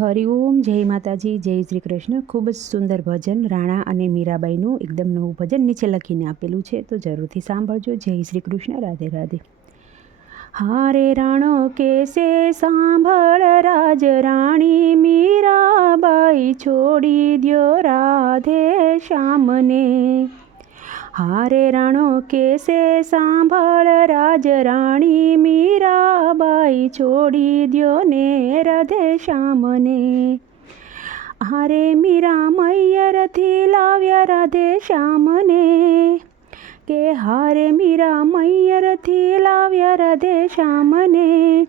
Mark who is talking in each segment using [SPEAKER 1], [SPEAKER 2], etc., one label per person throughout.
[SPEAKER 1] હરિઓમ જય માતાજી, જય શ્રી કૃષ્ણ. ખૂબ જ સુંદર ભજન રાણા અને મીરાબાઈનું એકદમ નવું ભજન નીચે લખીને આપેલું છે. તો જરૂરથી સાંભળજો. જય શ્રી કૃષ્ણ. રાધે રાધે. હારે રાણો કેસે સાંભળ, રાજ રાણી મીરાબાઈ છોડી દ્યો રાધે શ્યામને. હારે રાણો કેસે સાંભળ રાજ રાણી મીરાબાઈ છોડી દ્યો ને રાધે શ્યામને. હારે મીરા મૈયરથી લાવ્યા રાધે શ્યામને. કે હારે મીરા મૈયરથી લાવ્યા રાધે શ્યામને.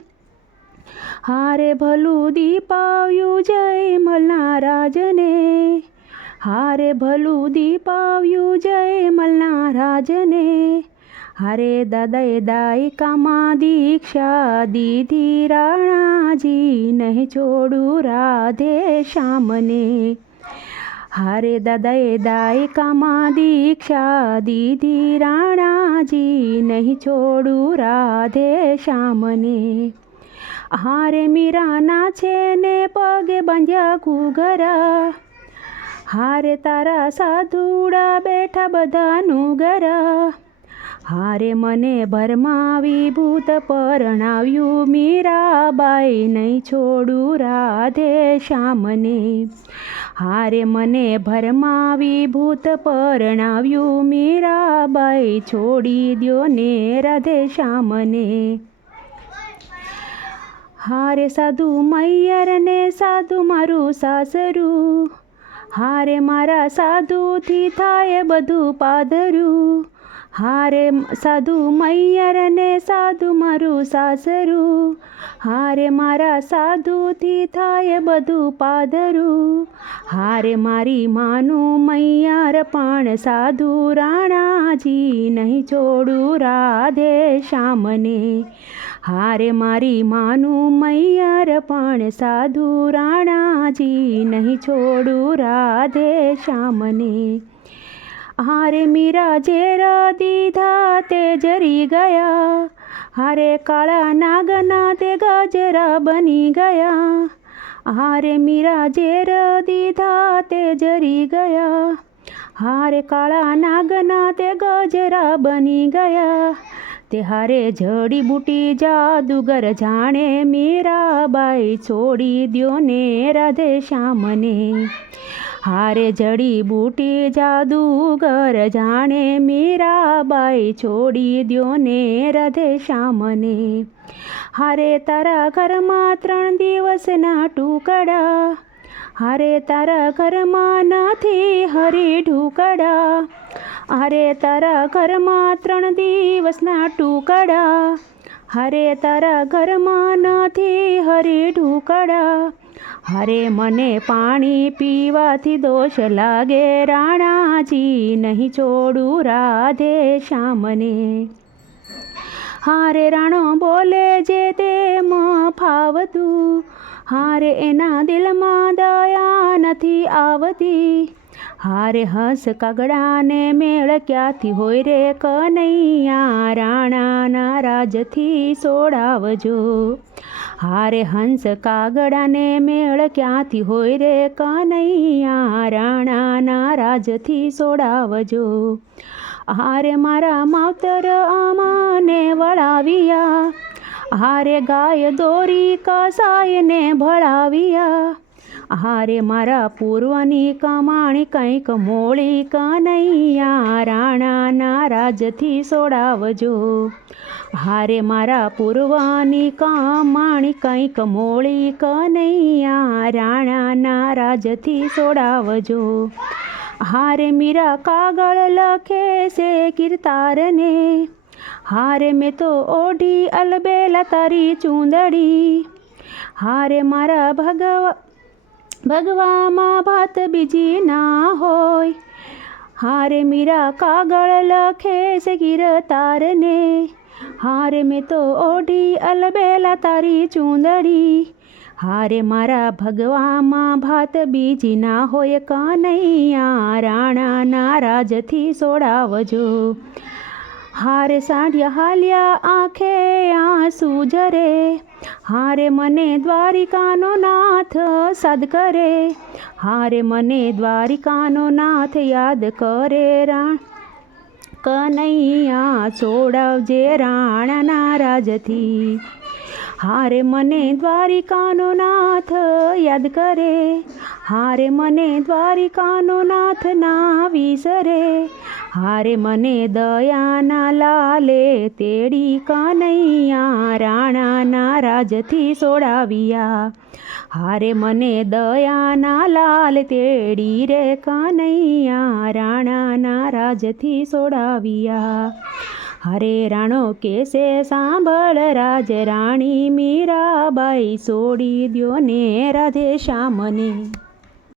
[SPEAKER 1] હારે ભલું દીપાવ્યું જય મલના રાજને હારે ભલું દીપાવ્યું જય મલના રાજને. હારે દાદાએ દાયકામાં દીક્ષા દીધી રાણાજી, નહીં છોડું રાધે શ્યામને. હારે દાદાએ દાયકામાં દીક્ષા દીધી રાણાજી, નહીં છોડું રાધે શ્યામને. હારે મીરાના છે ને પગે બાંધ્યા ઘૂઘરા હારે તારા સાધુડા બેઠા બધાનું ગરા હારે મને ભરમાવી ભૂત પરણાવ્યું મીરાબાઈ, નહીં છોડું રાધે શ્યામને. હારે મને ભરમાવી ભૂત પરણાવ્યું મીરાબાઈ, છોડી દ્યો ને રાધે શ્યામને. હારે સાધુ મૈયર ને સાધુ મારું સાસરું. હારે મારા સાધુથી થાય બધું પાદરું સાધુ મૈયર ને સાધુ મારું સાસરું હારે મારા સાધુથી થાય બધું પાદરું હારે મારી માનું મૈયાર પણ સાધુ રાણાજી નહીં છોડું રાધે શ્યામને હારે મારી માનું મૈયાર પણ સાધુ રાણાજી નહીં છોડું રાધે શ્યામને હારે મીરા ઝેર દીધા તે જરી ગયા. હારે કાળા નાગના તે ગજરા બની ગયા. હારે મીરા ઝેર દીધા તે જરી ગયા. હારે કાળા નાગના તે ગજરા બની ગયા. તે હારે જડી બુટી જાદુગર જાણે મીરાબાઈ છોડી દ્યો ને રાધે શ્યામને. હારે જડી બૂટી જાદુગર જાણે મીરાબાઈ છોડી દ્યો ને રધે શ્યામને. હારે તારા ઘરમાં ત્રણ દિવસના ટુકડા, હારે તારા ઘરમાં નથી હરી ઢુકડા, હારે તારા ઘરમાં ત્રણ દિવસના ટુકડા, હારે તારા ઘરમાં નથી હરી ઢુકડા હારે મને પાણી પીવાથી દોષ લાગે, રાણાજી નહીં છોડું, રાધે શ્યામને. હારે રાણો બોલે જે તેમાં ફાવતું, હારે એના દિલમાં દયા નથી આવતી. હારે હંસ કાગડાને મેળ ક્યાંથી હોય રે કનૈયા રાણાના રાજથી સોડાવજો. હારે હંસ કાગડાને મેળ ક્યાંથી હોય રે કનૈયા રાણાના રાજથી સોડાવજો. હારે મારા માવતર આમાને વળાવ્યા, હારે ગાય દોરી કસાયને ભળાવ્યા હારે મારા પૂર્વની કમાણી કંઈક મોળી કનૈયા રાણાના રાજથી સોડાવજો. હારે મારા પૂર્વની કમાણી કંઈક મોળી કનૈયા રાણાના રાજથી સોડાવજો. હારે મીરા કાગળ લખે છે કીર્તારને. હારે મેં તો ઓઢી અલબેલા તારી ચૂંદડી. હારે મારા ભગવા ભગવામાં ભાત બીજી ના હોય. હારે મીરા કાગળ લખે છે તારને હારે મેં તો ઓઢી અલબેલા તારી ચૂંદડી. હારે મારા ભગવામાં ભાત બીજી ના હોય કનૈયા રાણાના રાજથી સોડાવજો. હારે સાંઢિયા હાલ્યા આંખે આંસુ જરે. હારે મને દ્વારિકાનો નાથ સાદ કરે. હારે મને દ્વારિકાનો નાથ યાદ કરે રાણ. કનૈયા છોડાવજે રાણાના રાજથી હારે મને દ્વારિકાનો નાથ યાદ કરે. હારે મને દ્વારિકાનો નાથ ના વિસરે. હારે મને દયાના લાલે તેડી કનૈયા, રાણાના રાજથી સોડાવ્યા. હારે મને દયાના લાલ તેડી રે કનૈયા, રાણાના રાજથી સોડાવ્યા. હરે રાણો કેસે સાંભળ, રાજ રાણી મીરાબાઈ, સોડી દ્યો ને રાધે શ્યામને.